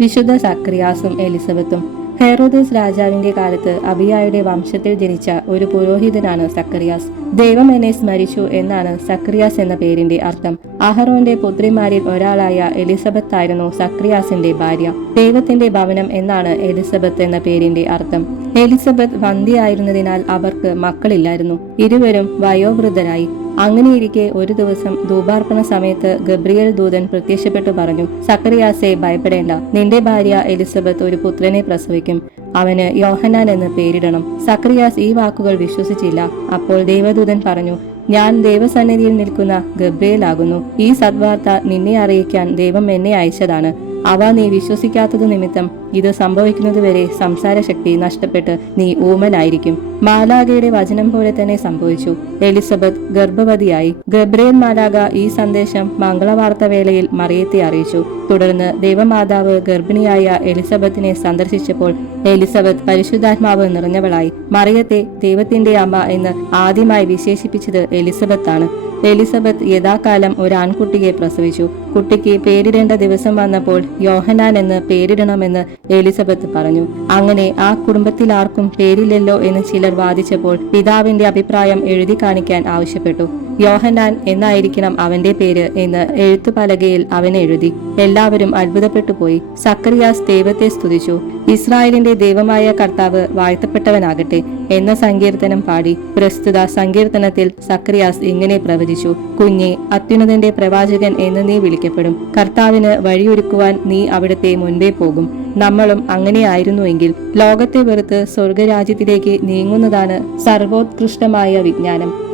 വിശുദ്ധ സക്രിയാസും എലിസബത്തും. ഹെറോദസ് രാജാവിന്റെ കാലത്ത് അബിയായുടെ വംശത്തിൽ ജനിച്ച ഒരു പുരോഹിതനാണ് സക്രിയാസ്. ദൈവം എന്നെ സ്മരിച്ചു എന്നാണ് സക്രിയാസ് എന്ന പേരിന്റെ അർത്ഥം. അഹറോന്റെ പുത്രിമാരിൽ ഒരാളായ എലിസബത്ത് ആയിരുന്നു സക്രിയാസിന്റെ ഭാര്യ. ദൈവത്തിന്റെ ഭവനം എന്നാണ് എലിസബത്ത് എന്ന പേരിന്റെ അർത്ഥം. എലിസബത്ത് വന്ധ്യയായിരുന്നതിനാൽ അവർക്ക് മക്കളില്ലായിരുന്നു. ഇരുവരും വയോവൃദ്ധരായി. അങ്ങനെയിരിക്കെ ഒരു ദിവസം ധൂപാർപ്പണ സമയത്ത് ഗബ്രിയൽ ദൂതൻ പ്രത്യക്ഷപ്പെട്ടു പറഞ്ഞു സക്രിയാസെ ഭയപ്പെടേണ്ട. നിന്റെ ഭാര്യ എലിസബത്ത് ഒരു പുത്രനെ പ്രസവിക്കും. അവന് യോഹനാൻ എന്ന് പേരിടണം. സക്രിയാസ് ഈ വാക്കുകൾ വിശ്വസിച്ചില്ല. അപ്പോൾ ദൈവദൂതൻ പറഞ്ഞു ഞാൻ ദൈവസന്നിധിയിൽ നിൽക്കുന്ന ഗബ്രിയൽ ആകുന്നു ഈ സദ്വാർത്ത നിന്നെ അറിയിക്കാൻ ദൈവം എന്നെ അയച്ചതാണ്. അവ നീ വിശ്വസിക്കാത്തത് നിമിത്തം ഇത് സംഭവിക്കുന്നതുവരെ സംസാരശക്തി നഷ്ടപ്പെട്ട് നീ ഊമനായിരിക്കും. മാലാഗയുടെ വചനം പോലെ തന്നെ സംഭവിച്ചു. എലിസബത്ത് ഗർഭവതിയായി. ഗബ്രിയേൽ മാലാഗ ഈ സന്ദേശം മംഗളവാർത്ത വേളയിൽ മറിയത്തെ അറിയിച്ചു. തുടർന്ന് ദൈവമാതാവ് ഗർഭിണിയായ എലിസബത്തിനെ സന്ദർശിച്ചപ്പോൾ എലിസബത്ത് പരിശുദ്ധാത്മാവ് നിറഞ്ഞവളായി. മറിയത്തെ ദൈവത്തിന്റെ അമ്മ എന്ന് ആദ്യമായി വിശേഷിപ്പിച്ചത് എലിസബത്താണ്. എലിസബത്ത് യഥാകാലം ഒരു ആൺകുട്ടിയെ പ്രസവിച്ചു. കുട്ടിക്ക് പേരിടേണ്ട ദിവസം വന്നപ്പോൾ യോഹനാൻ എന്ന് പേരിടണമെന്ന് എലിസബത്ത് പറഞ്ഞു. അങ്ങനെ ആ കുടുംബത്തിൽ ആർക്കും പേരില്ലല്ലോ എന്ന് ചിലർ വാദിച്ചപ്പോൾ പിതാവിന്റെ അഭിപ്രായം എഴുതി കാണിക്കാൻ ആവശ്യപ്പെട്ടു. യോഹനാൻ എന്നായിരിക്കണം അവന്റെ പേര് എന്ന് എഴുത്തുപലകയിൽ അവൻ എഴുതി. എല്ലാവരും അത്ഭുതപ്പെട്ടു പോയി സക്രിയാസ് ദൈവത്തെ സ്തുതിച്ചു. ഇസ്രായേലിന്റെ ദൈവമായ കർത്താവ് വാഴ്ത്തപ്പെട്ടവനാകട്ടെ എന്ന സങ്കീർത്തനം പാടി. പ്രസ്തുത സങ്കീർത്തനത്തിൽ സക്രിയാസ് ഇങ്ങനെ പ്രവചിച്ചു. കുഞ്ഞെ അത്യുന്നതന്റെ പ്രവാചകൻ എന്ന് നീ വിളിക്കപ്പെടും. കർത്താവിന് വഴിയൊരുക്കുവാൻ നീ അവിടുത്തെ മുൻപേ പോകും. നമ്മളും അങ്ങനെയായിരുന്നുവെങ്കിൽ ലോകത്തെ വെറുത്ത് സ്വർഗരാജ്യത്തിലേക്ക് നീങ്ങുന്നതാണ് സർവോത്കൃഷ്ടമായ വിജ്ഞാനം.